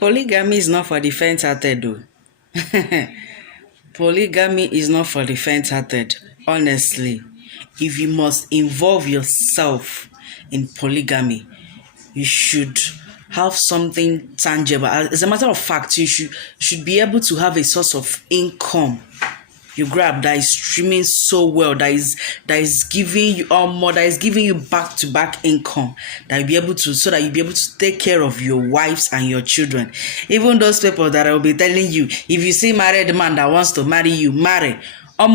Polygamy is not for the faint-hearted, though. Polygamy is not for the faint-hearted. Honestly, if you must involve yourself in polygamy, you should have something tangible. As a matter of fact, you should be able to have a source of income you grab that is streaming so well, that is giving you more, that is giving you back-to-back income, that you'll be able to, so that you'll be able to take care of your wives and your children. Even those people that will be telling you, if you see married man that wants to marry you, marry. I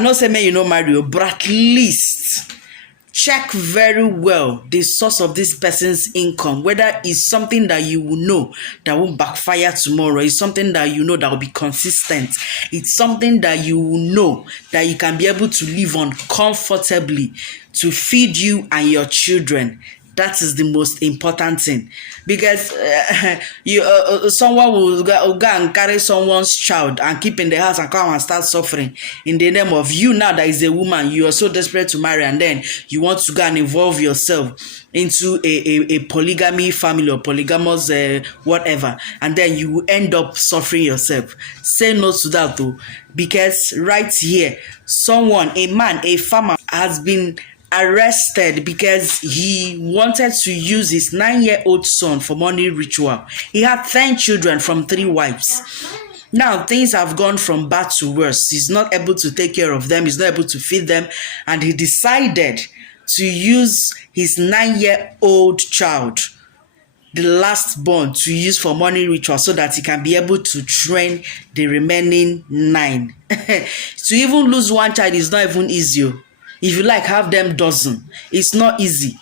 know say you know marry, but at least check very well the source of this person's income, whether it's something that you will know that won't backfire tomorrow, it's something that you know that will be consistent, it's something that you will know that you can be able to live on comfortably to feed you and your children. That is the most important thing, because someone will go and carry someone's child and keep in the house and come and start suffering in the name of you. Now that is a woman, you are so desperate to marry, and then you want to go and involve yourself into a polygamy family or polygamous whatever, and then you will end up suffering yourself. Say no to that though, because right here, someone, a man, a farmer, has been arrested because he wanted to use his 9-year-old son for money ritual. He had 10 children from 3 wives. Now things have gone from bad to worse. He's not able to take care of them, he's not able to feed them, and he decided to use his 9-year-old child, the last born, to use for money ritual so that he can be able to train the remaining 9. To even lose one child is not even easy. If you like, have them dozen. It's not easy.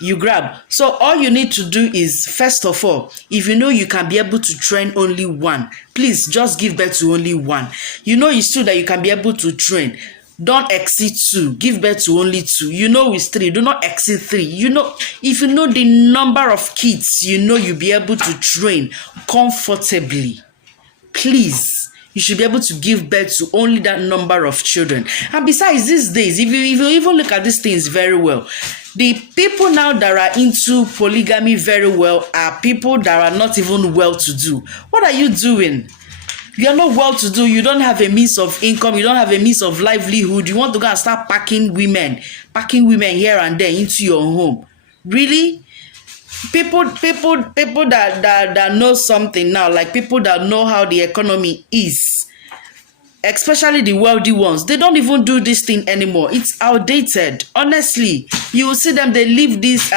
You grab. So all you need to do is, first of all, if you know you can be able to train only one, please just give birth to only one. You know it's true that you can be able to train. Don't exceed 2. Give birth to only 2. You know it's 3. Do not exceed 3. You know, if you know the number of kids, you know you'll be able to train comfortably. Please. You should be able to give birth to only that number of children. And besides, these days, if you even look at these things very well, the people now that are into polygamy very well are people that are not even well-to-do. What are you doing? You're not well-to-do. You don't have a means of income. You don't have a means of livelihood. You want to go and start packing women here and there into your home. Really? People that know something now, like people that know how the economy is, especially the wealthy ones, they don't even do this thing anymore. It's outdated. Honestly, you will see them, they live this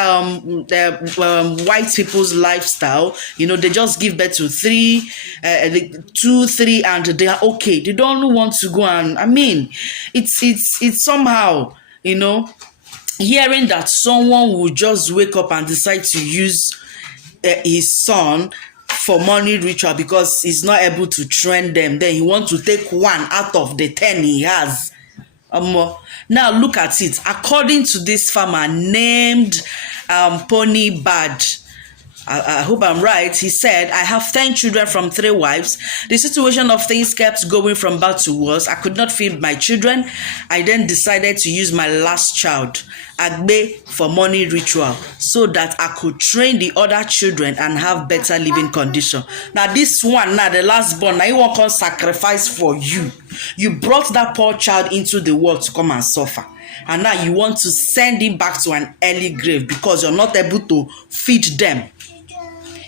white people's lifestyle. You know, they just give birth to 2, 3, and they are okay. They don't want to go and, I mean, it's somehow, you know, hearing that someone will just wake up and decide to use his son for money ritual because he's not able to train them, then he wants to take 1 out of the 10 he has. Now look at it. According to this farmer named Pony Bad, I hope I'm right, he said, I have 10 children from 3 wives. The situation of things kept going from bad to worse. I could not feed my children. I then decided to use my last child, Agbe, for money ritual so that I could train the other children and have better living condition. Now this one, now the last born, now you want to sacrifice for you. You brought that poor child into the world to come and suffer. And now you want to send him back to an early grave because you're not able to feed them.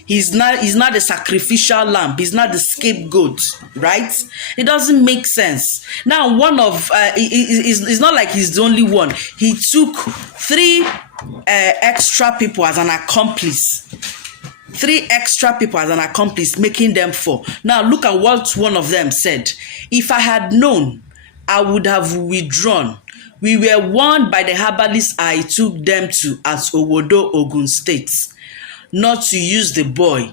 He's not the sacrificial lamb. He's not the scapegoat, right? It doesn't make sense. Now, one of it's not like he's the only one. He took 3 extra people as an accomplice. 3 extra people as an accomplice, making them 4. Now, look at what one of them said. If I had known, I would have withdrawn. We were warned by the herbalist I took them to at Owodo, Ogun State, not to use the boy.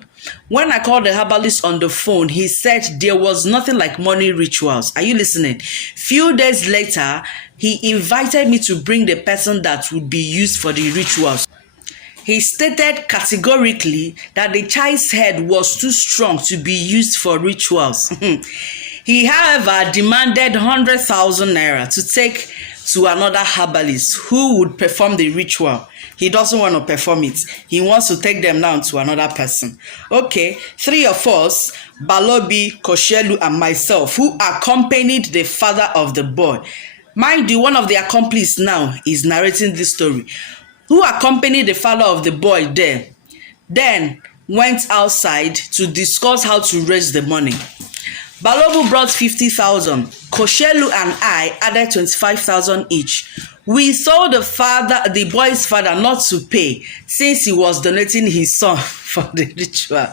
When I called the herbalist on the phone, he said there was nothing like money rituals. Are you listening? Few days later, he invited me to bring the person that would be used for the rituals. He stated categorically that the child's head was too strong to be used for rituals. He, however, demanded 100,000 naira to take to another herbalist who would perform the ritual. He doesn't want to perform it. He wants to take them down to another person. Okay, 3 of us, Balobi, Koshelu, and myself, who accompanied the father of the boy. Mind you, one of the accomplices now is narrating this story. Who accompanied the father of the boy there, then went outside to discuss how to raise the money. Balobu brought 50,000. Koshelu and I added 25,000 each. We told the boy's father not to pay since he was donating his son for the ritual.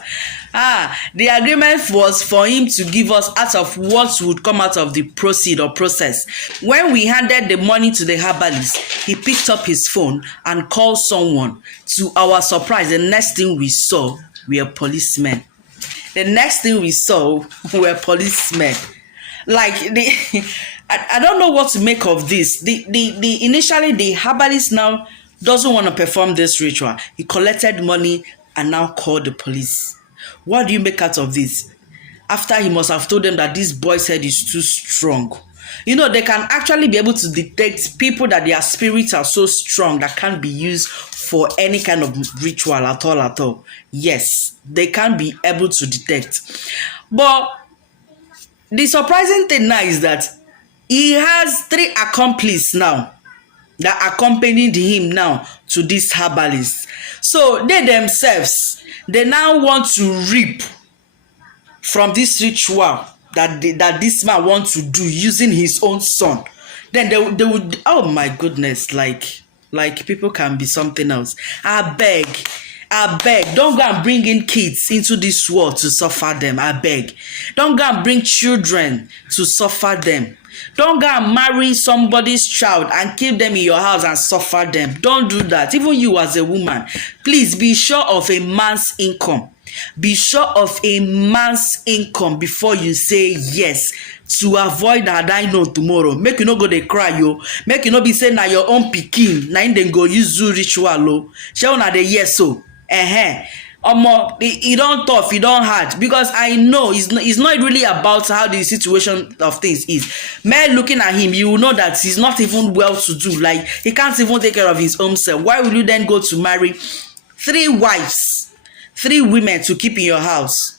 The agreement was for him to give us out of what would come out of the proceed or process. When we handed the money to the herbalist, he picked up his phone and called someone. To our surprise, the next thing we saw were policemen. The next thing we saw were policemen. Like I don't know what to make of this. Initially the herbalist now doesn't want to perform this ritual. He collected money and now called the police. What do you make out of this? After he must have told them that this boy's head is too strong. You know, they can actually be able to detect people that their spirits are so strong that can't be used for any kind of ritual at all. Yes, they can be able to detect. But the surprising thing now is that he has 3 accomplices now that accompanied him now to this herbalist. So they themselves, they now want to reap from this ritual that this man wants to do using his own son. Then they would, oh my goodness, like people can be something else. I beg, don't go and bring in kids into this world to suffer them. I beg. Don't go and bring children to suffer them. Don't go and marry somebody's child and keep them in your house and suffer them. Don't do that. Even you as a woman, please be sure of a man's income. Be sure of a man's income before you say yes, to avoid that I know tomorrow. Make you no go dey cry, yo. Make you no be saying na your own pikin na im dem go use do ritual, o. Shey una dey hear so? Omo, e don tough, e don hard, because I know it's not really about how the situation of things is. Men looking at him, you will know that he's not even well to do. Like, he can't even take care of his own self. Why will you then go to marry 3 wives, 3 women to keep in your house?